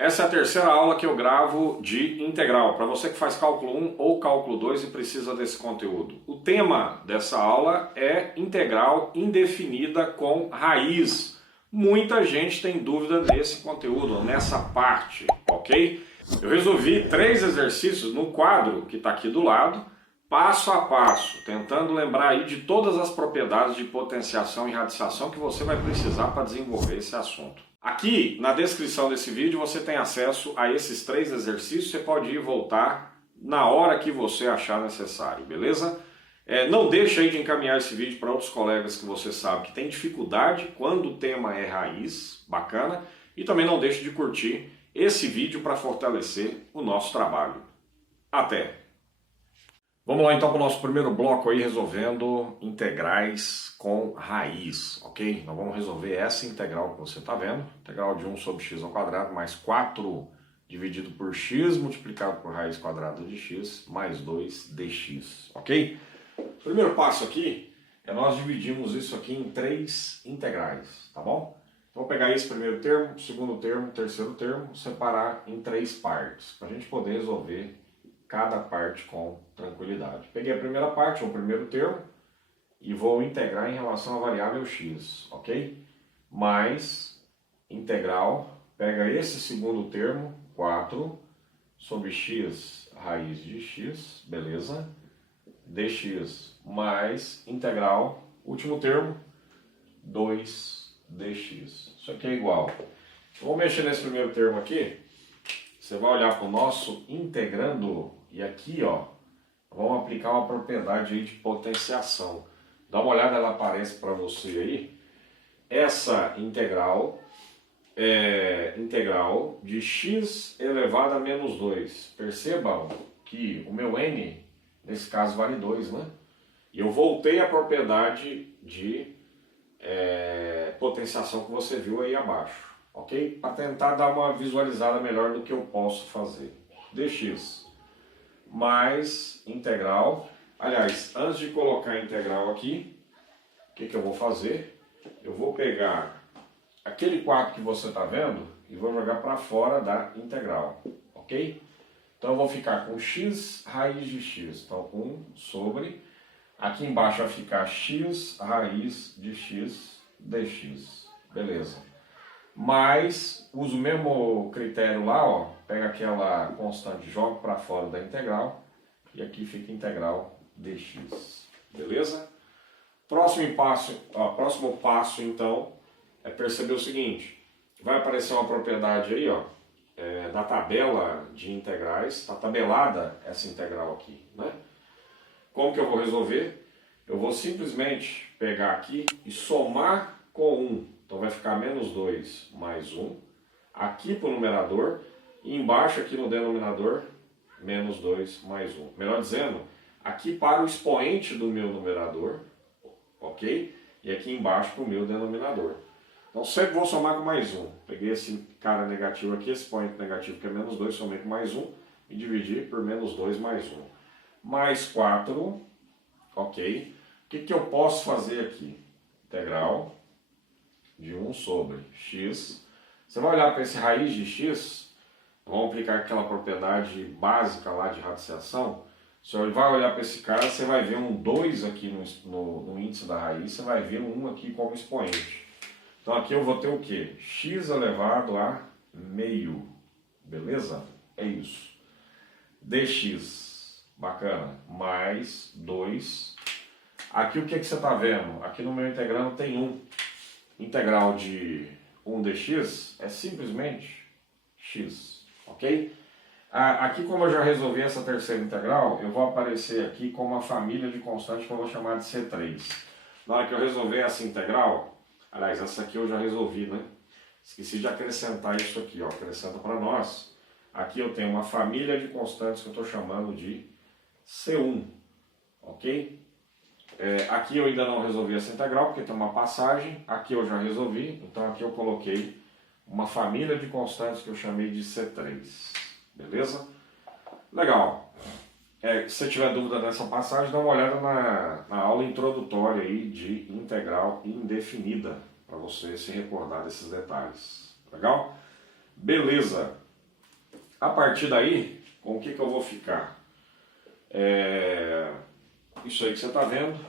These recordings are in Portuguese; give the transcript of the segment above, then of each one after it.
Essa é a terceira aula que eu gravo de integral, para você que faz cálculo 1 ou cálculo 2 e precisa desse conteúdo. O tema dessa aula é integral indefinida com raiz. Muita gente tem dúvida nesse conteúdo, nessa parte, ok? Eu resolvi 3 exercícios no quadro que está aqui do lado, passo a passo, tentando lembrar aí de todas as propriedades de potenciação e radiação que você vai precisar para desenvolver esse assunto. Aqui na descrição desse vídeo você tem acesso a esses 3 exercícios, você pode ir e voltar na hora que você achar necessário, beleza? Não deixe aí de encaminhar esse vídeo para outros colegas que você sabe que tem dificuldade quando o tema é raiz, bacana, e também não deixe de curtir esse vídeo para fortalecer o nosso trabalho. Até! Vamos lá então para o nosso primeiro bloco aí, resolvendo integrais com raiz, ok? Nós vamos resolver essa integral que você está vendo, integral de 1 sobre x ao quadrado mais 4 dividido por x multiplicado por raiz quadrada de x mais 2 dx, ok? O primeiro passo aqui é nós dividimos isso aqui em 3 integrais, tá bom? Vou pegar esse primeiro termo, segundo termo, terceiro termo, separar em 3 partes, para a gente poder resolver cada parte com tranquilidade. Peguei a primeira parte, o primeiro termo, e vou integrar em relação à variável x, ok? Mais integral, pega esse segundo termo, 4, sobre x raiz de x, beleza? Dx, mais integral, último termo, 2 dx. Isso aqui é igual. Vou mexer nesse primeiro termo aqui. Você vai olhar para o nosso integrando e aqui, ó, vamos aplicar uma propriedade aí de potenciação. Dá uma olhada, ela aparece para você aí. Essa integral é integral de x elevado a menos 2. Percebam que o meu n, nesse caso, vale 2, né? E eu voltei à propriedade de potenciação que você viu aí abaixo. Ok? Para tentar dar uma visualizada melhor do que eu posso fazer. Dx mais integral. Aliás, antes de colocar a integral aqui, o que eu vou fazer? Eu vou pegar aquele 4 que você está vendo e vou jogar para fora da integral. Ok? Então eu vou ficar com x raiz de x. Então 1 sobre. Aqui embaixo vai ficar x raiz de x dx. Beleza. Mas uso o mesmo critério lá, ó, pega aquela constante, joga para fora da integral e aqui fica integral dx, beleza? Próximo passo então é perceber o seguinte, vai aparecer uma propriedade aí, ó, da tabela de integrais, está tabelada essa integral aqui, né? Como que eu vou resolver? Eu vou simplesmente pegar aqui e somar com 1. Então vai ficar menos 2 mais 1 aqui para o numerador e embaixo aqui no denominador menos 2 mais 1. Melhor dizendo, aqui para o expoente do meu numerador, ok? E aqui embaixo para o meu denominador. Então sempre vou somar com mais 1. Peguei esse cara negativo aqui, esse expoente negativo que é menos 2, somei com mais 1 e dividi por menos 2 mais 1. Mais 4, ok? O que eu posso fazer aqui? Integral de 1 sobre x. Você vai olhar para esse raiz de x, vamos aplicar aquela propriedade básica lá de radiciação. Você vai olhar para esse cara, você vai ver um 2 aqui no índice da raiz, você vai ver um 1 aqui como expoente. Então aqui eu vou ter o quê? X elevado a meio, beleza? É isso. Dx, bacana, mais 2. Aqui o que você está vendo? Aqui no meu integrando tem 1. Integral de 1 dx é simplesmente x, ok? Aqui, como eu já resolvi essa terceira integral, eu vou aparecer aqui com uma família de constantes que eu vou chamar de C3. Na hora que eu resolver essa integral, aliás, essa aqui eu já resolvi, né? Esqueci de acrescentar isso aqui, ó, acrescenta para nós. Aqui eu tenho uma família de constantes que eu estou chamando de C1, ok? Aqui eu ainda não resolvi essa integral, porque tem uma passagem. Aqui eu já resolvi, então aqui eu coloquei uma família de constantes que eu chamei de C3. Beleza? Legal. Se você tiver dúvida nessa passagem, dá uma olhada na aula introdutória aí de integral indefinida, para você se recordar desses detalhes. Legal? Beleza. A partir daí, com o que eu vou ficar? Isso aí que você está vendo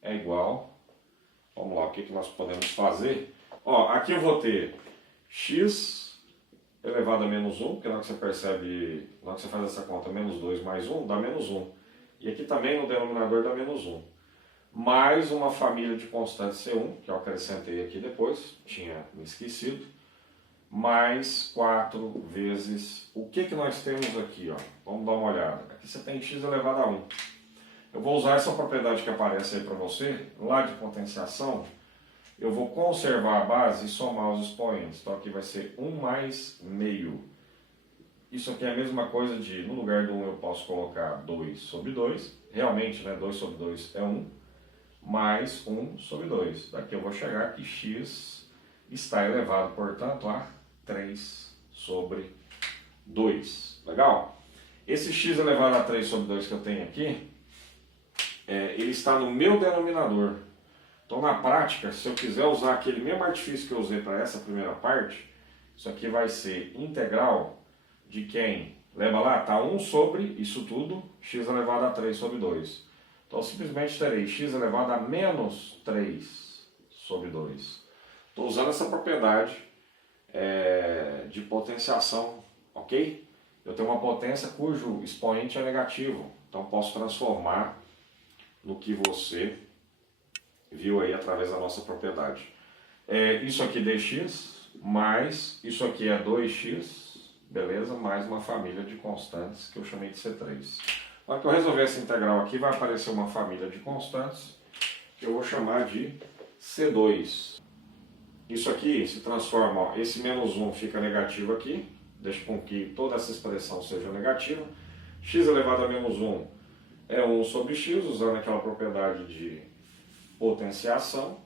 é igual. Vamos lá, o que nós podemos fazer? Ó, aqui eu vou ter x elevado a menos 1, porque na hora que você percebe, na hora que você faz essa conta, menos 2 mais 1 dá menos 1. E aqui também no denominador dá menos 1. Mais uma família de constantes C1, que eu acrescentei aqui depois, tinha me esquecido. Mais 4 vezes, o que nós temos aqui, ó? Vamos dar uma olhada. Aqui você tem x elevado a 1. Eu vou usar essa propriedade que aparece aí para você, lá de potenciação. Eu vou conservar a base e somar os expoentes. Então aqui vai ser 1 mais meio. Isso aqui é a mesma coisa de, no lugar do 1 eu posso colocar 2 sobre 2. Realmente, né, 2 sobre 2 é 1. Mais 1 sobre 2. Daqui eu vou chegar que x está elevado, portanto, a 3 sobre 2. Legal? Esse x elevado a 3 sobre 2 que eu tenho aqui, ele está no meu denominador. Então, na prática, se eu quiser usar aquele mesmo artifício que eu usei para essa primeira parte, isso aqui vai ser integral de quem? Lembra lá? Está 1 sobre isso tudo, x elevado a 3 sobre 2. Então, simplesmente terei x elevado a menos 3 sobre 2. Estou usando essa propriedade de potenciação, ok? Eu tenho uma potência cujo expoente é negativo. Então, posso transformar no que você viu aí através da nossa propriedade. Isso aqui dx, mais isso aqui é 2x, beleza? Mais uma família de constantes que eu chamei de C3. Na hora que eu resolver essa integral aqui, vai aparecer uma família de constantes que eu vou chamar de C2. Isso aqui se transforma, ó, esse menos 1 fica negativo aqui, deixa com que toda essa expressão seja negativa. X elevado a menos 1 é 1 sobre x, usando aquela propriedade de potenciação,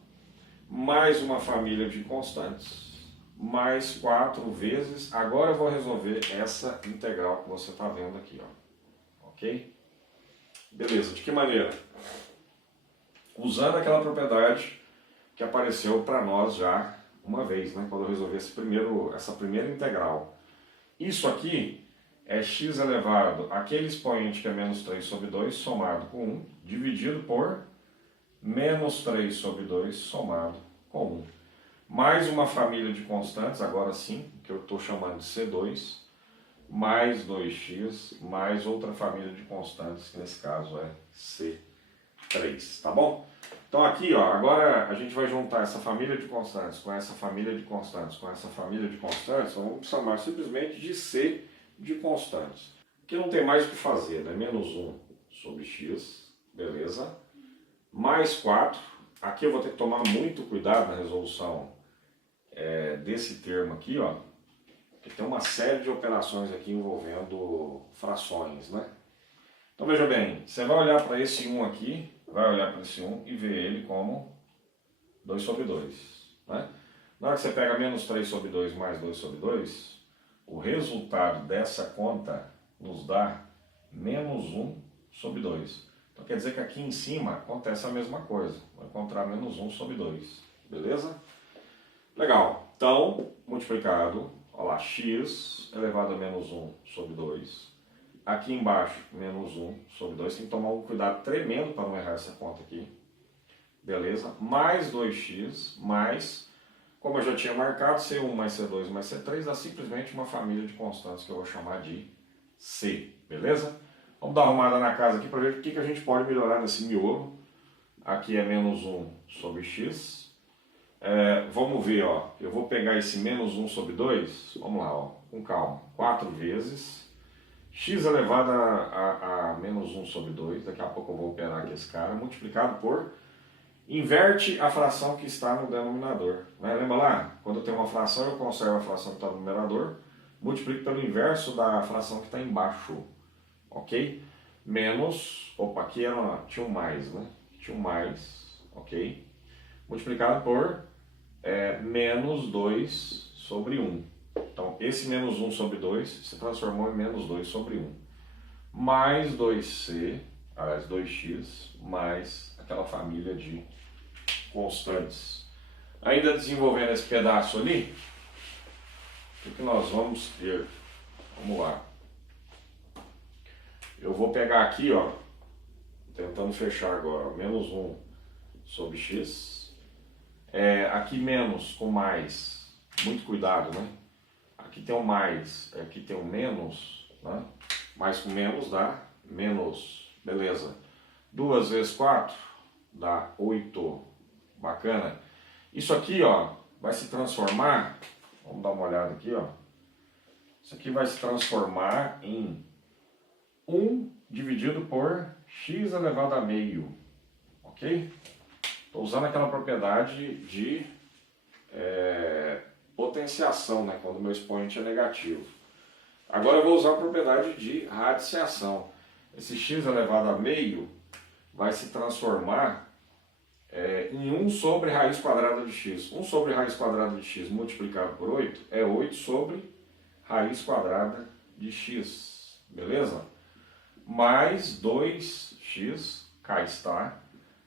mais uma família de constantes, mais 4 vezes, agora eu vou resolver essa integral que você está vendo aqui, ó. Ok? Beleza, de que maneira? Usando aquela propriedade que apareceu para nós já uma vez, né, quando eu resolvi essa primeira integral. Isso aqui é x elevado, aquele expoente que é menos 3 sobre 2, somado com 1, dividido por menos 3 sobre 2, somado com 1. Mais uma família de constantes, agora sim, que eu estou chamando de C2, mais 2x, mais outra família de constantes, que nesse caso é C3, tá bom? Então aqui, ó, agora a gente vai juntar essa família de constantes com essa família de constantes com essa família de constantes, vamos chamar simplesmente de C de constantes. Aqui não tem mais o que fazer, né? Menos 1 sobre x, beleza? Mais 4, aqui eu vou ter que tomar muito cuidado na resolução desse termo aqui, ó, porque tem uma série de operações aqui envolvendo frações, né? Então veja bem, você vai olhar para esse 1 aqui, vai olhar para esse 1 e ver ele como 2 sobre 2, né? Na hora que você pega menos 3 sobre 2 mais 2 sobre 2, o resultado dessa conta nos dá menos 1 sobre 2. Então quer dizer que aqui em cima acontece a mesma coisa. Vou encontrar menos 1 sobre 2. Beleza? Legal. Então, multiplicado, olha lá, x elevado a menos 1 sobre 2. Aqui embaixo, menos 1 sobre 2. Tem que tomar um cuidado tremendo para não errar essa conta aqui. Beleza? Mais 2x, mais, como eu já tinha marcado, C1 mais C2 mais C3, dá simplesmente uma família de constantes que eu vou chamar de C. Beleza? Vamos dar uma arrumada na casa aqui para ver o que a gente pode melhorar nesse miolo. Aqui é menos 1 sobre x. Vamos ver, ó, eu vou pegar esse menos 1 sobre 2, vamos lá, ó, com calma, 4 vezes, x elevado a menos 1 sobre 2, daqui a pouco eu vou operar aqui esse cara, multiplicado por, inverte a fração que está no denominador, né? Lembra lá, quando eu tenho uma fração eu conservo a fração que está no numerador, multiplico pelo inverso da fração que está embaixo, ok? Menos, opa, aqui tinha um mais, né? Tinha um mais, ok? Multiplicado por menos 2 sobre 1. Então, esse menos 1 sobre 2 se transformou em menos 2 sobre 1. Mais 2c, aliás, 2x, mais aquela família de constantes. Ainda desenvolvendo esse pedaço ali, o que nós vamos ter? Vamos lá. Eu vou pegar aqui, ó, tentando fechar agora, ó, menos 1 sobre x. Aqui menos com mais, muito cuidado, né? Aqui tem um mais, aqui tem um menos, né? Mais com menos dá menos, beleza. 2 vezes 4 dá 8, bacana. Isso aqui, ó, vai se transformar, vamos dar uma olhada aqui, ó. Isso aqui vai se transformar em 1 dividido por x elevado a meio, ok? Estou usando aquela propriedade de potenciação, né, quando o meu expoente é negativo. Agora eu vou usar a propriedade de radiciação. Esse x elevado a meio vai se transformar em 1 sobre raiz quadrada de x. 1 sobre raiz quadrada de x multiplicado por 8 é 8 sobre raiz quadrada de x, beleza? Mais 2x, cá está,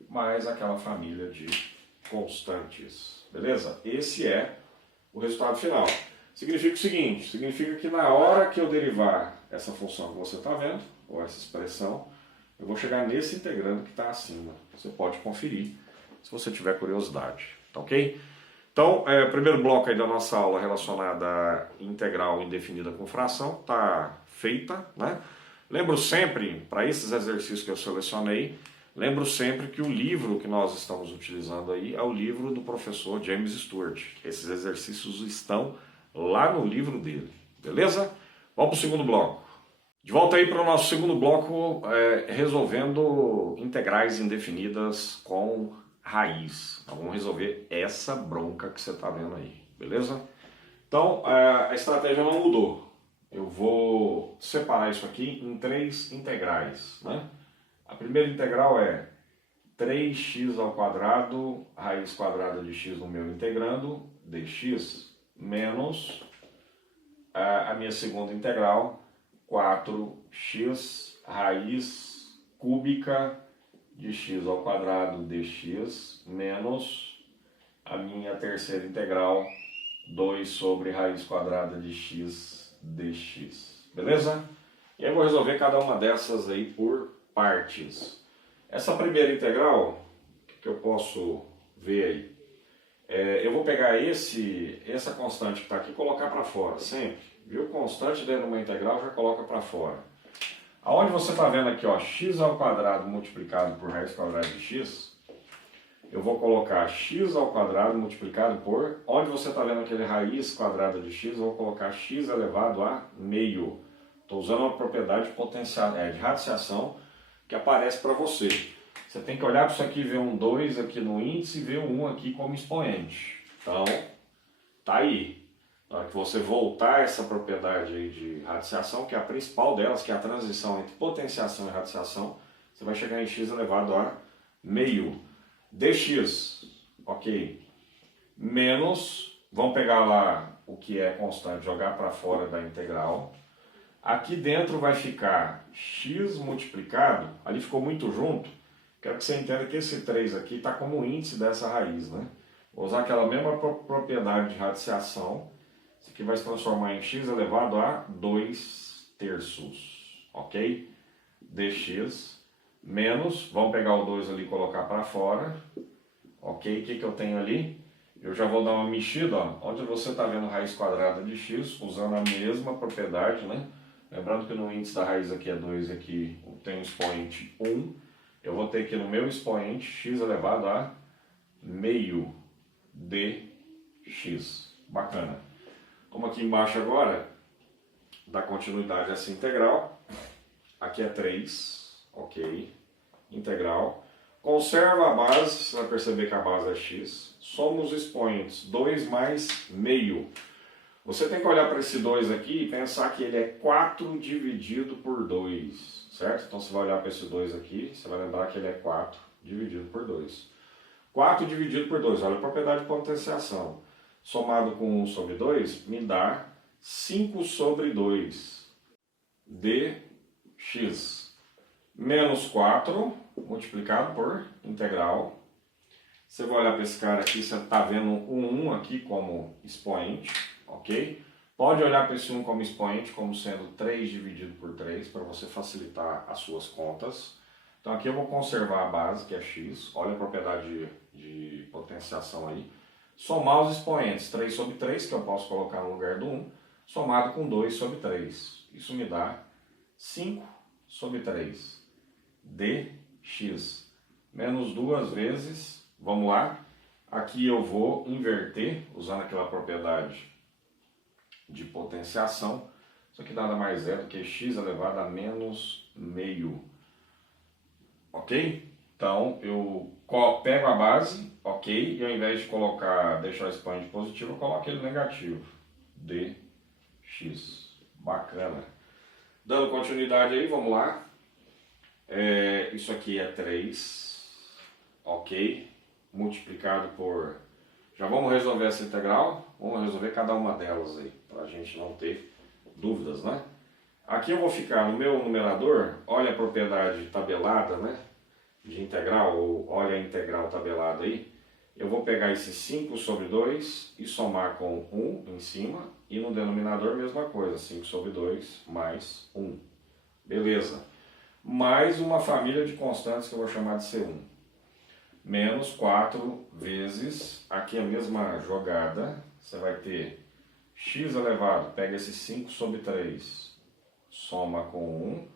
mais aquela família de constantes, beleza? Esse é o resultado final. Significa o seguinte, significa que na hora que eu derivar essa função que você está vendo, ou essa expressão, eu vou chegar nesse integrando que está acima. Você pode conferir se você tiver curiosidade, tá ok? Então, o primeiro bloco aí da nossa aula relacionada à integral indefinida com fração está feita, né? Lembro sempre, para esses exercícios que eu selecionei, lembro sempre que o livro que nós estamos utilizando aí é o livro do professor James Stewart. Esses exercícios estão lá no livro dele, beleza? Vamos para o segundo bloco. De volta aí para o nosso segundo bloco, resolvendo integrais indefinidas com raiz. Nós vamos resolver essa bronca que você está vendo aí, beleza? Então, a estratégia não mudou. Eu vou separar isso aqui em 3 integrais, né? A primeira integral é 3x ao quadrado, raiz quadrada de x no meu integrando, dx, menos a minha segunda integral, 4x raiz cúbica de x ao quadrado dx, menos a minha terceira integral, 2 sobre raiz quadrada de x dx, beleza? E aí eu vou resolver cada uma dessas aí por partes. Essa primeira integral, que eu posso ver aí, eu vou pegar essa constante que está aqui e colocar para fora, sempre. Viu? Constante dentro de uma integral já coloca para fora. Aonde você está vendo aqui, ó, x ao quadrado multiplicado por raiz quadrada de x, eu vou colocar x ao quadrado multiplicado por, onde você está vendo aquele raiz quadrada de x, eu vou colocar x elevado a meio. Estou usando uma propriedade de radiciação que aparece para você. Você tem que olhar para isso aqui e ver um 2 aqui no índice e ver um 1 aqui como expoente. Então, tá aí. Na hora que você voltar essa propriedade aí de radiciação, que é a principal delas, que é a transição entre potenciação e radiciação, você vai chegar em x elevado a meio. dx, ok, menos, vamos pegar lá o que é constante, jogar para fora da integral. Aqui dentro vai ficar x multiplicado, ali ficou muito junto, quero que você entenda que esse 3 aqui está como índice dessa raiz, né? Vou usar aquela mesma propriedade de radiciação, isso aqui vai se transformar em x elevado a 2/3, ok? dx menos, vamos pegar o 2 ali e colocar para fora, ok? O que eu tenho ali? Eu já vou dar uma mexida, ó, onde você está vendo raiz quadrada de x, usando a mesma propriedade, né? Lembrando que no índice da raiz aqui é 2, aqui tem um expoente 1, eu vou ter aqui no meu expoente x elevado a meio dx, bacana. Como aqui embaixo agora, dá continuidade a essa integral, aqui é 3, ok, integral, conserva a base, você vai perceber que a base é x, somos expoentes, 2 mais meio. Você tem que olhar para esse 2 aqui e pensar que ele é 4 dividido por 2, certo? Então você vai olhar para esse 2 aqui, você vai lembrar que ele é 4 dividido por 2. 4 dividido por 2, olha a propriedade de potenciação, somado com 1 sobre 2, me dá 5 sobre 2 dx. Menos 4 multiplicado por integral. Você vai olhar para esse cara aqui, você está vendo um 1 aqui como expoente, ok? Pode olhar para esse 1 como expoente, como sendo 3 dividido por 3, para você facilitar as suas contas. Então aqui eu vou conservar a base, que é x, olha a propriedade de potenciação aí. Somar os expoentes, 3 sobre 3, que eu posso colocar no lugar do 1, somado com 2 sobre 3. Isso me dá 5 sobre 3 dx, menos 2 vezes, vamos lá, aqui eu vou inverter, usando aquela propriedade de potenciação, isso aqui nada mais é do que x elevado a menos meio, ok? Então eu pego a base, ok, e ao invés de deixar o expoente positivo, eu coloco ele negativo, dx, bacana. Dando continuidade aí, vamos lá. Isso aqui é 3, ok, multiplicado por... Já vamos resolver essa integral, vamos resolver cada uma delas aí, para a gente não ter dúvidas, né? Aqui eu vou ficar no meu numerador, olha a propriedade tabelada, né? De integral, ou olha a integral tabelada aí. Eu vou pegar esse 5 sobre 2 e somar com 1 em cima, e no denominador mesma coisa, 5 sobre 2 mais 1. Beleza. Mais uma família de constantes que eu vou chamar de C1. Menos 4 vezes, aqui a mesma jogada, você vai ter x elevado, pega esse 5 sobre 3, soma com 1,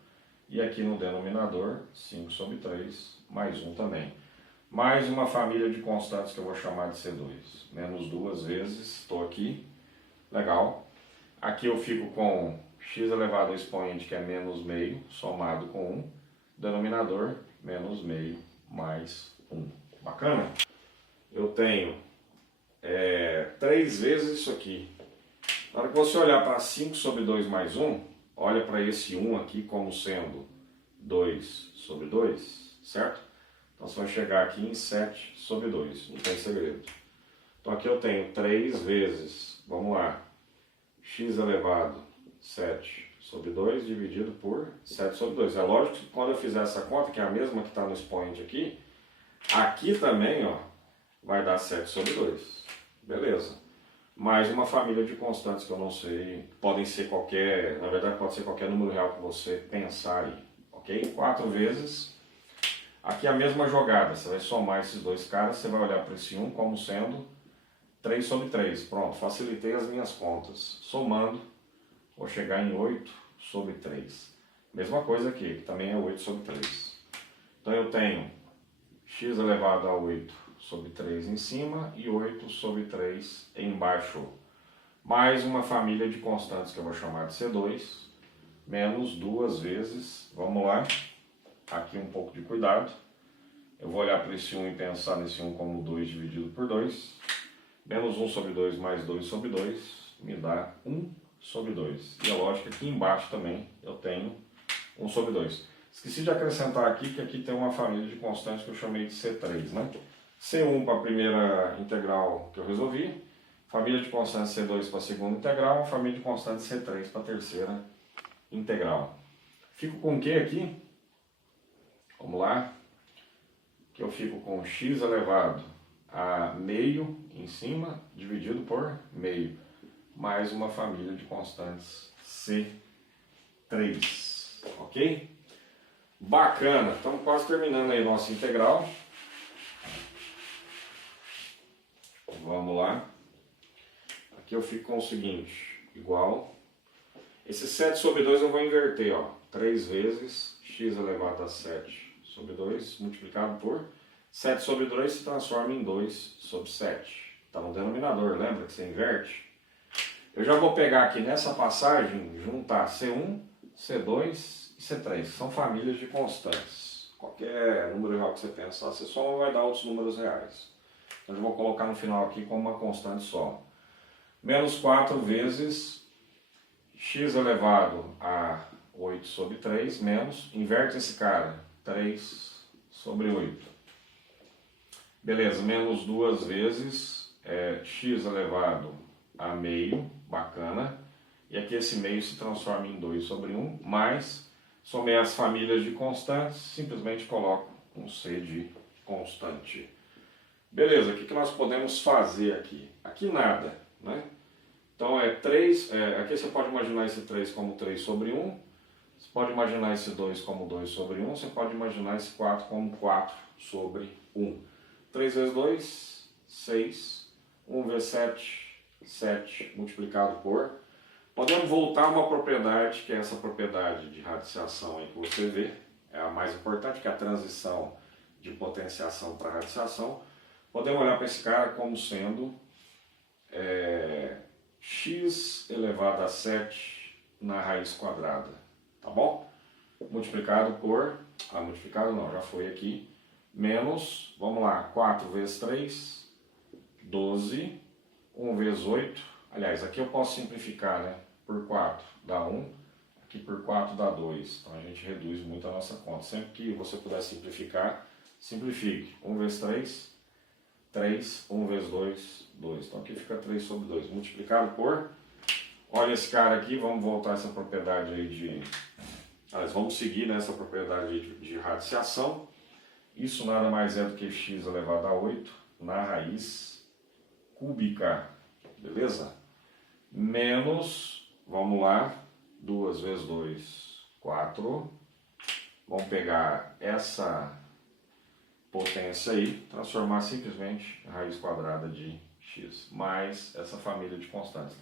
e aqui no denominador, 5 sobre 3, mais 1 também. Mais uma família de constantes que eu vou chamar de C2. Menos 2 vezes, estou aqui, legal. Aqui eu fico com x elevado ao expoente, que é menos meio, somado com 1, denominador, menos meio, mais 1. Bacana? Eu tenho 3 vezes isso aqui. Na hora que você olhar para 5 sobre 2 mais 1, olha para esse 1 aqui como sendo 2 sobre 2, certo? Então você vai chegar aqui em 7 sobre 2, não tem segredo. Então aqui eu tenho 3 vezes, vamos lá, x elevado 7 sobre 2 dividido por 7 sobre 2. É lógico que quando eu fizer essa conta, que é a mesma que está no expoente aqui, aqui também, ó, vai dar 7 sobre 2. Beleza. Mais uma família de constantes que eu não sei, podem ser qualquer, na verdade pode ser qualquer número real que você pensar aí, ok? 4 vezes. Aqui a mesma jogada, você vai somar esses dois caras, você vai olhar para esse 1 como sendo 3 sobre 3. Pronto, facilitei as minhas contas. Somando, vou chegar em 8 sobre 3. Mesma coisa aqui, que também é 8 sobre 3. Então eu tenho x elevado a 8 sobre 3 em cima e 8 sobre 3 embaixo. Mais uma família de constantes que eu vou chamar de C2, menos 2 vezes, vamos lá, aqui um pouco de cuidado. Eu vou olhar para esse 1 e pensar nesse 1 como 2 dividido por 2. Menos 1 sobre 2 mais 2 sobre 2 me dá 1 sobre 2. E é lógico que aqui embaixo também eu tenho 1 sobre 2. Esqueci de acrescentar aqui que aqui tem uma família de constantes que eu chamei de C3, né? C1 para a primeira integral que eu resolvi, família de constantes C2 para a segunda integral, família de constantes C3 para a terceira integral. Fico com o que aqui? Vamos lá. Que eu fico com x elevado a meio em cima, dividido por meio, mais uma família de constantes C3, ok? Bacana, estamos quase terminando aí nossa integral. Vamos lá. Aqui eu fico com o seguinte, igual. Esse 7 sobre 2 eu vou inverter, ó. 3 vezes x elevado a 7 sobre 2 multiplicado por 7 sobre 2 se transforma em 2 sobre 7. Está no denominador, lembra que você inverte? Eu já vou pegar aqui nessa passagem, juntar C1, C2 e C3. São famílias de constantes. Qualquer número real que você pensar, você soma, vai dar outros números reais. Então eu vou colocar no final aqui como uma constante só. Menos 4 vezes x elevado a 8 sobre 3, menos, inverte esse cara, 3 sobre 8. Beleza, menos 2 vezes x elevado a meio, bacana. E aqui esse meio se transforma em 2 sobre 1, mais, somei as famílias de constantes, simplesmente coloco um C de constante. Beleza, o que nós podemos fazer aqui? Aqui nada, né? Então é 3, aqui você pode imaginar esse 3 como 3 sobre 1, você pode imaginar esse 2 como 2 sobre 1, você pode imaginar esse 4 como 4 sobre 1. 3 vezes 2, 6, 1 vezes 7, 7 multiplicado por... Podemos voltar a uma propriedade, que é essa propriedade de radiciação aí que você vê, é a mais importante, que é a transição de potenciação para radiciação. Podemos olhar para esse cara como sendo x elevado a 7 na raiz quadrada, tá bom? Multiplicado por, multiplicado não, já foi aqui, menos, vamos lá, 4 vezes 3, 12, 1 vezes 8, aliás, aqui eu posso simplificar, né? Por 4 dá 1, aqui por 4 dá 2, então a gente reduz muito a nossa conta. Sempre que você puder simplificar, simplifique. 1 vezes 3, 3, 1 vezes 2, 2. Então aqui fica 3 sobre 2. Multiplicado por, olha esse cara aqui, vamos voltar essa propriedade aí de... Aliás, vamos seguir nessa propriedade de radiciação. Isso nada mais é do que x elevado a 8 na raiz cúbica, beleza? Menos, vamos lá, 2 vezes 2, 4. Vamos pegar essa potência aí, transformar simplesmente em raiz quadrada de x, mais essa família de constantes.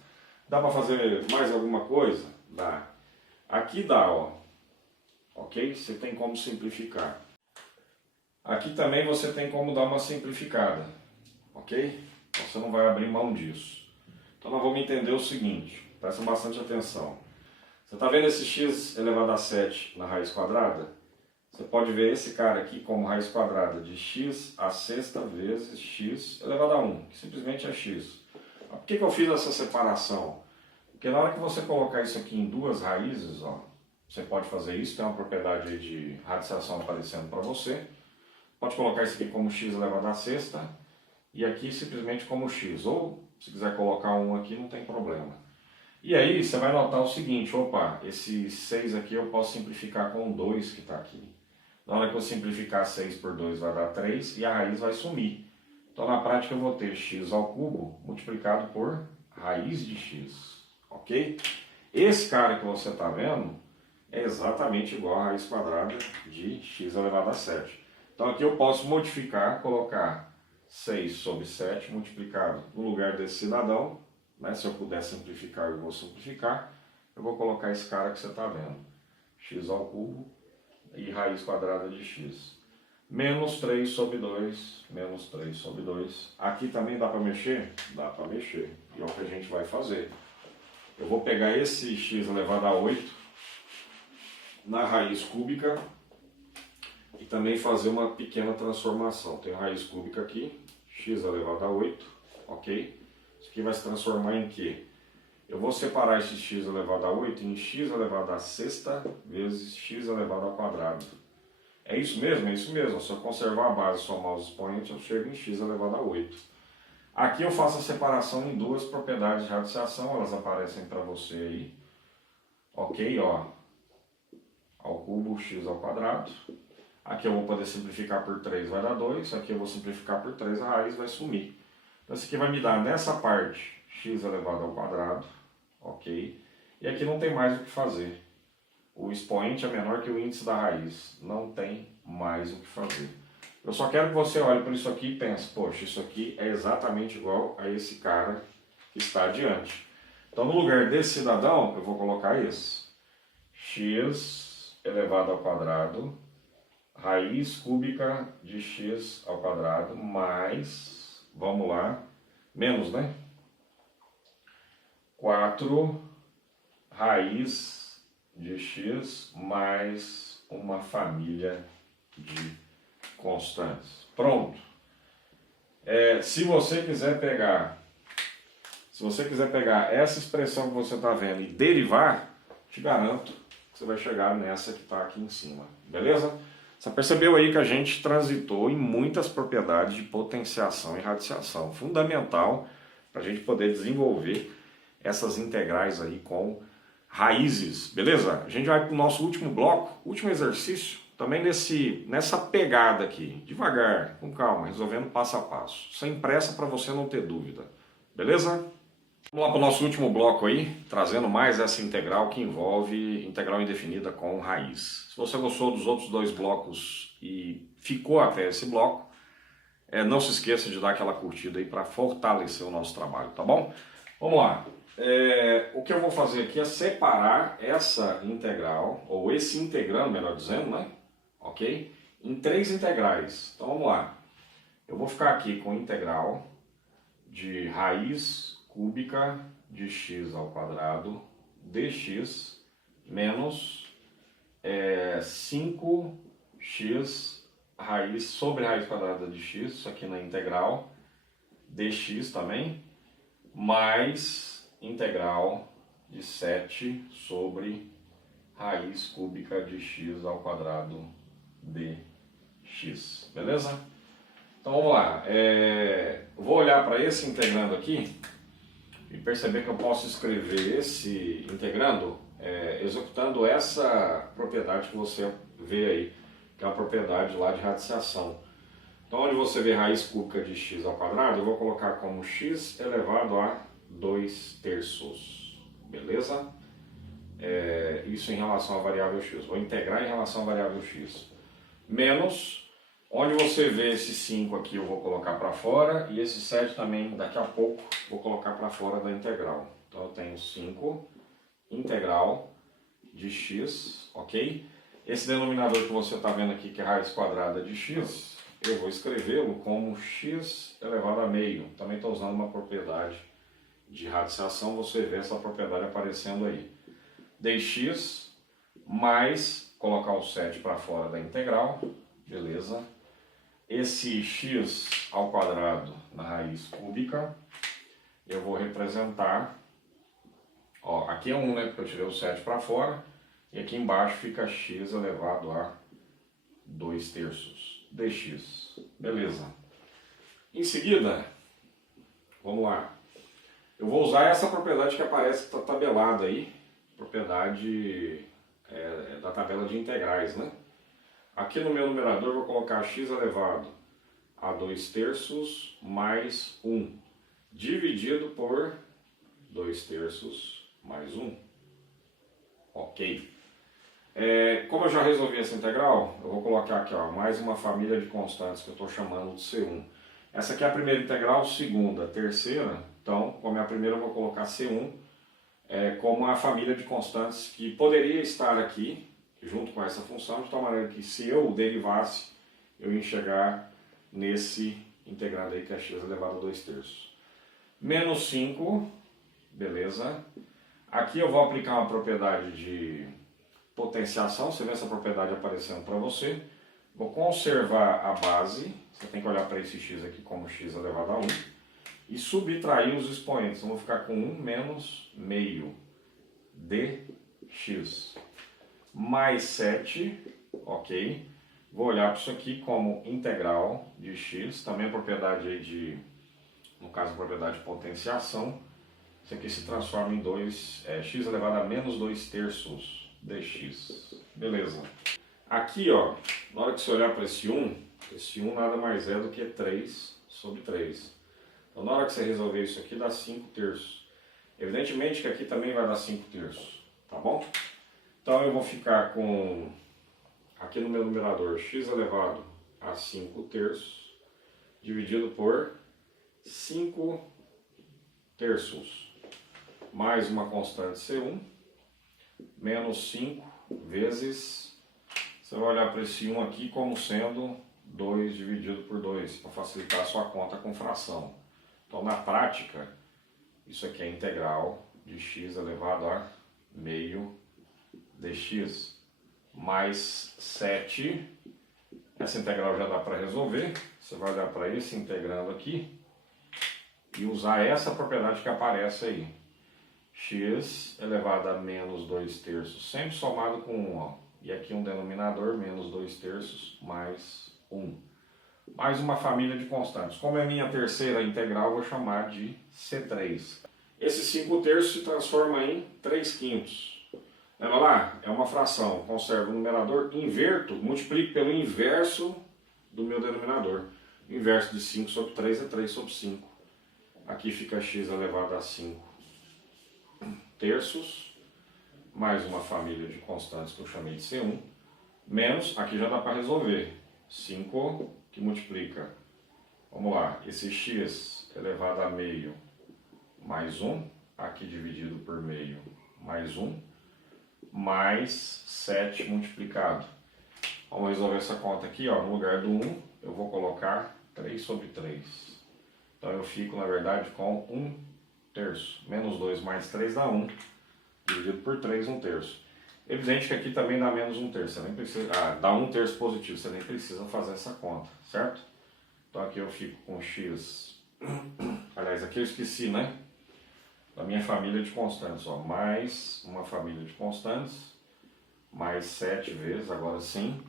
Dá para fazer mais alguma coisa? Dá. Aqui dá, ó. Ok? Você tem como simplificar. Aqui também você tem como dar uma simplificada. Ok? Então você não vai abrir mão disso. Então nós vamos entender o seguinte, presta bastante atenção. Você está vendo esse x elevado a 7 na raiz quadrada? Você pode ver esse cara aqui como raiz quadrada de x a sexta vezes x elevado a 1, que simplesmente é x. Por que eu fiz essa separação? Porque na hora que você colocar isso aqui em duas raízes, ó, você pode fazer isso, tem uma propriedade aí de radiciação aparecendo para você. Pode colocar isso aqui como x elevado a sexta e aqui simplesmente como x, ou se quiser colocar 1 aqui não tem problema. E aí você vai notar o seguinte, opa, esse 6 aqui eu posso simplificar com o 2 que está aqui. Na hora que eu simplificar 6 por 2 vai dar 3 e a raiz vai sumir. Então na prática eu vou ter x ao cubo multiplicado por raiz de x, ok? Esse cara que você está vendo é exatamente igual a raiz quadrada de x elevado a 7. Então aqui eu posso modificar, colocar 6 sobre 7 multiplicado no lugar desse cidadão, né? Se eu puder simplificar, eu vou simplificar. Eu vou colocar esse cara que você está vendo, x ao cubo e raiz quadrada de x. Menos 3 sobre 2, menos 3 sobre 2. Aqui também dá para mexer? Dá para mexer. E é o que a gente vai fazer. Eu vou pegar esse x elevado a 8 na raiz cúbica e também fazer uma pequena transformação. Tem raiz cúbica aqui, x elevado a 8, ok? Isso aqui vai se transformar em quê? Eu vou separar esse x elevado a 8 em x elevado a sexta vezes x elevado ao quadrado. É isso mesmo? É isso mesmo. Se eu conservar a base e somar os expoentes, eu chego em x elevado a 8. Aqui eu faço a separação em duas propriedades de radiciação, elas aparecem para você aí. Ok, ó. Ao cubo x ao quadrado. Aqui eu vou poder simplificar por 3, vai dar 2. Aqui eu vou simplificar por 3, a raiz vai sumir. Então isso aqui vai me dar nessa parte x elevado ao quadrado, ok? E aqui não tem mais o que fazer. O expoente é menor que o índice da raiz, não tem mais o que fazer. Eu só quero que você olhe para isso aqui e pense, poxa, isso aqui é exatamente igual a esse cara que está adiante. Então no lugar desse cidadão, eu vou colocar esse. X elevado ao quadrado, raiz cúbica de x ao quadrado, mais, vamos lá, menos, né? 4 raiz de x mais uma família de constantes. Pronto. Se você quiser pegar essa expressão que você está vendo e derivar, te garanto que você vai chegar nessa que está aqui em cima. Beleza? Você percebeu aí que a gente transitou em muitas propriedades de potenciação e radiciação. Fundamental para a gente poder desenvolver essas integrais aí com raízes, beleza? A gente vai para o nosso último bloco, último exercício, também nessa pegada aqui, devagar, com calma, resolvendo passo a passo, sem pressa para você não ter dúvida, beleza? Vamos lá para o nosso último bloco aí, trazendo mais essa integral que envolve integral indefinida com raiz. Se você gostou dos outros dois blocos e ficou até esse bloco, não se esqueça de dar aquela curtida aí para fortalecer o nosso trabalho, tá bom? Vamos lá. O que eu vou fazer aqui é separar essa integral, ou esse integrando, melhor dizendo, né? Ok? Em três integrais. Então vamos lá. Eu vou ficar aqui com integral de raiz cúbica de x ao quadrado dx menos 5x raiz sobre raiz quadrada de x, isso aqui na integral, dx também, mais integral de 7 sobre raiz cúbica de x ao quadrado dx, beleza? Então vamos lá, vou olhar para esse integrando aqui e perceber que eu posso escrever esse integrando executando essa propriedade que você vê aí, que é a propriedade lá de radiciação. Então onde você vê raiz cúbica de x ao quadrado, eu vou colocar como x elevado a 2/3, beleza? Isso em relação à variável x, vou integrar em relação à variável x, menos... Onde você vê esse 5 aqui eu vou colocar para fora e esse 7 também daqui a pouco vou colocar para fora da integral. Então eu tenho 5 integral de x, ok? Esse denominador que você está vendo aqui que é raiz quadrada de x, eu vou escrevê-lo como x elevado a meio. Também estou usando uma propriedade de radiciação, você vê essa propriedade aparecendo aí. dx mais colocar o 7 para fora da integral, beleza? Esse x ao quadrado na raiz cúbica, eu vou representar, aqui é 1, né, porque eu tirei o 7 para fora, e aqui embaixo fica x elevado a 2/3 dx, beleza. Em seguida, vamos lá, eu vou usar essa propriedade que aparece, que está tabelada aí, propriedade da tabela de integrais, né? Aqui no meu numerador eu vou colocar x elevado a 2/3 mais 1, dividido por 2/3 mais 1. Ok. Como eu já resolvi essa integral, eu vou colocar aqui mais uma família de constantes que eu estou chamando de C1. Essa aqui é a primeira integral, segunda, terceira. Então, como é a primeira, eu vou colocar C1 como a família de constantes que poderia estar aqui, junto com essa função, de tal maneira que se eu derivasse, eu ia chegar nesse integrando aí que é x elevado a 2/3. Menos 5, beleza. Aqui eu vou aplicar uma propriedade de potenciação, você vê essa propriedade aparecendo para você. Vou conservar a base, você tem que olhar para esse x aqui como x elevado a 1, e subtrair os expoentes. Eu vou ficar com 1 menos meio dx. Mais 7, ok? Vou olhar para isso aqui como integral de x, também a propriedade aí de, no caso a propriedade de potenciação, isso aqui se transforma em x elevado a menos 2/3 dx, beleza. Aqui, na hora que você olhar para esse 1 nada mais é do que 3 sobre 3. Então na hora que você resolver isso aqui dá 5/3. Evidentemente que aqui também vai dar 5/3, tá bom? Então eu vou ficar com, aqui no meu numerador, x elevado a 5/3 dividido por 5/3 mais uma constante C1 menos 5 vezes, você vai olhar para esse 1 aqui como sendo 2 dividido por 2, para facilitar a sua conta com fração. Então na prática, isso aqui é integral de x elevado a meio dx mais 7, essa integral já dá para resolver, você vai olhar para esse integrando aqui e usar essa propriedade que aparece aí, x elevado a menos 2/3, sempre somado com 1, e aqui um denominador, menos 2/3 mais 1, mais uma família de constantes. Como é minha terceira integral, vou chamar de C3. Esse 5/3 se transforma em 3/5. Lembra lá? É uma fração. Conservo o numerador, inverto, multiplico pelo inverso do meu denominador. O inverso de 5 sobre 3 é 3 sobre 5. Aqui fica x elevado a 5 terços, mais uma família de constantes que eu chamei de C1, menos, aqui já dá para resolver, 5 que multiplica, vamos lá, esse x elevado a meio mais 1, aqui dividido por meio mais 1, mais 7 multiplicado. Vamos resolver essa conta aqui, ó, no lugar do 1 eu vou colocar 3 sobre 3. Então eu fico, na verdade, com 1 terço. Menos 2 mais 3 dá 1, dividido por 3, 1 terço. Evidente que aqui também dá menos 1 terço, você nem precisa, dá 1 terço positivo, você nem precisa fazer essa conta, certo? Então aqui eu fico com x, aliás, aqui eu esqueci, né? Da minha família de constantes, ó, mais uma família de constantes, mais 7 vezes, agora sim,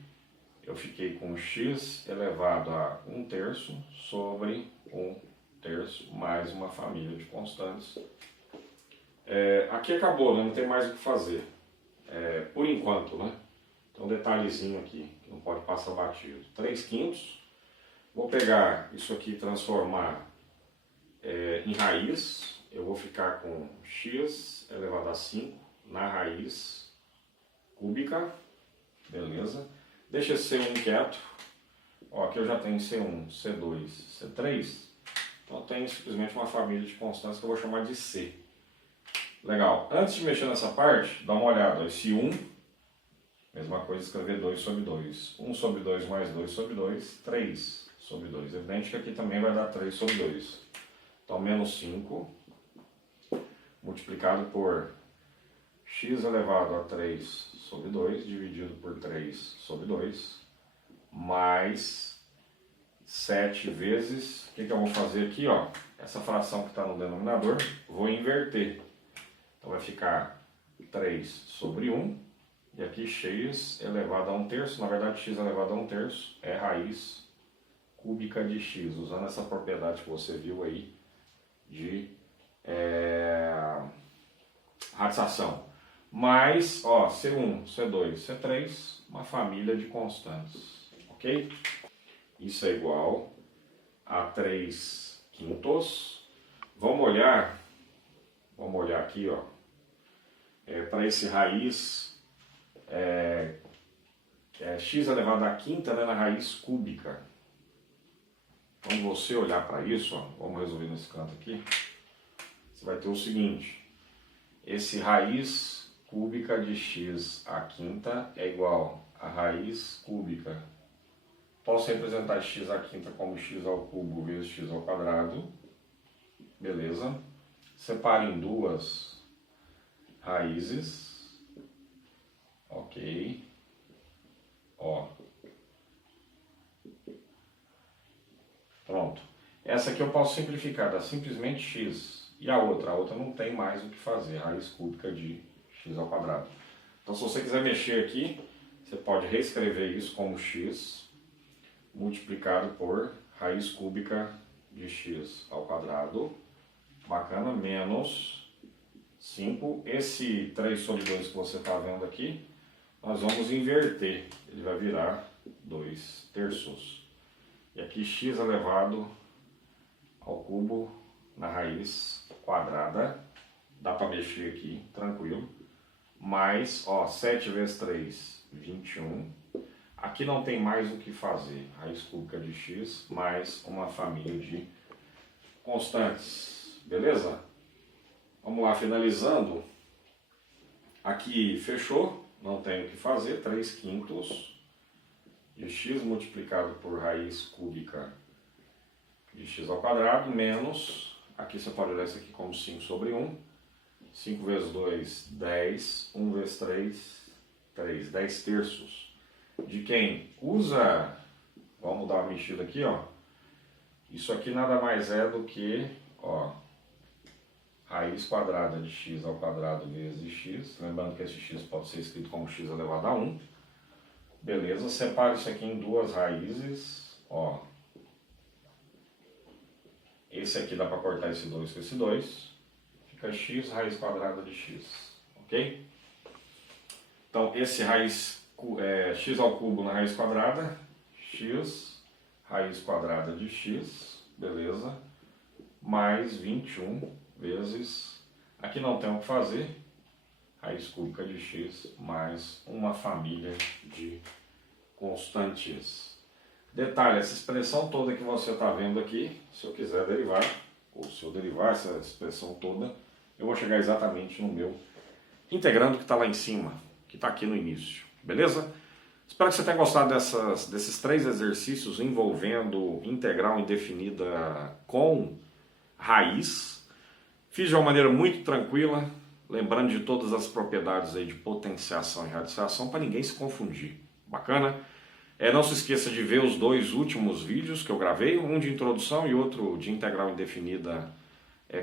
eu fiquei com x elevado a 1 terço sobre 1 terço, mais uma família de constantes. Aqui acabou, né? Não tem mais o que fazer, por enquanto, né? Então detalhezinho aqui, que não pode passar batido, 3 quintos, vou pegar isso aqui e transformar em raiz, eu vou ficar com x elevado a 5 na raiz cúbica, beleza? Deixa esse C1 quieto, ó, aqui eu já tenho C1, C2, C3, então eu tenho simplesmente uma família de constantes que eu vou chamar de C. Legal, antes de mexer nessa parte, dá uma olhada, esse 1, mesma coisa escrever 2 sobre 2, 1 sobre 2 mais 2 sobre 2, 3 sobre 2, evidente que aqui também vai dar 3 sobre 2, então menos 5, multiplicado por x elevado a 3 sobre 2, dividido por 3 sobre 2, mais 7 vezes, o que eu vou fazer aqui, ó, essa fração que está no denominador, vou inverter. Então vai ficar 3 sobre 1, e aqui x elevado a 1 terço, na verdade x elevado a 1 terço é raiz cúbica de x, usando essa propriedade que você viu aí de radiação. Mais, ó, C1, C2, C3, uma família de constantes, ok? Isso é igual a 3 quintos. Vamos olhar aqui, ó, para esse raiz, x elevado à quinta, né, na raiz cúbica. Quando você olhar para isso, ó, vamos resolver nesse canto aqui, você vai ter o seguinte, esse raiz cúbica de x à quinta é igual a raiz cúbica. Posso representar x à quinta como x ao cubo vezes x ao quadrado. Beleza? Separe em duas raízes. Ok. Ó. Pronto. Essa aqui eu posso simplificar, dá simplesmente x. E a outra não tem mais o que fazer, raiz cúbica de x ao quadrado. Então se você quiser mexer aqui, você pode reescrever isso como x multiplicado por raiz cúbica de x ao quadrado, bacana, menos 5. Esse 3 sobre 2 que você está vendo aqui, nós vamos inverter, ele vai virar 2 terços. E aqui x elevado ao cubo na raiz quadrada, dá para mexer aqui, tranquilo, mais, ó, 7 vezes 3, 21. Aqui não tem mais o que fazer, raiz cúbica de x mais uma família de constantes, beleza? Vamos lá, finalizando, aqui fechou, não tem o que fazer, 3 quintos de x multiplicado por raiz cúbica de x ao quadrado, menos, aqui você pode olhar isso aqui como 5 sobre 1, 5 vezes 2, 10, 1 vezes 3, 3, 10 terços. De quem usa, vamos dar uma mexida aqui, ó, isso aqui nada mais é do que, ó, raiz quadrada de x ao quadrado vezes x, lembrando que esse x pode ser escrito como x elevado a 1, beleza, separa isso aqui em duas raízes, ó, esse aqui dá para cortar esse 2 com esse 2, fica x raiz quadrada de x, ok? Então esse raiz x ao cubo na raiz quadrada, x raiz quadrada de x, beleza, mais 21 vezes, aqui não tem o que fazer, raiz cúbica de x mais uma família de constantes. Detalhe, essa expressão toda que você está vendo aqui, se eu quiser derivar, ou se eu derivar essa expressão toda, eu vou chegar exatamente no meu integrando que está lá em cima, que está aqui no início, beleza? Espero que você tenha gostado desses 3 exercícios envolvendo integral indefinida com raiz. Fiz de uma maneira muito tranquila, lembrando de todas as propriedades aí de potenciação e radiciação para ninguém se confundir. Bacana? Não se esqueça de ver os 2 últimos vídeos que eu gravei, um de introdução e outro de integral indefinida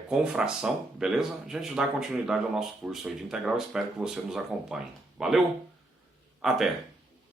com fração, beleza? A gente dá continuidade ao nosso curso aí de integral, espero que você nos acompanhe. Valeu? Até!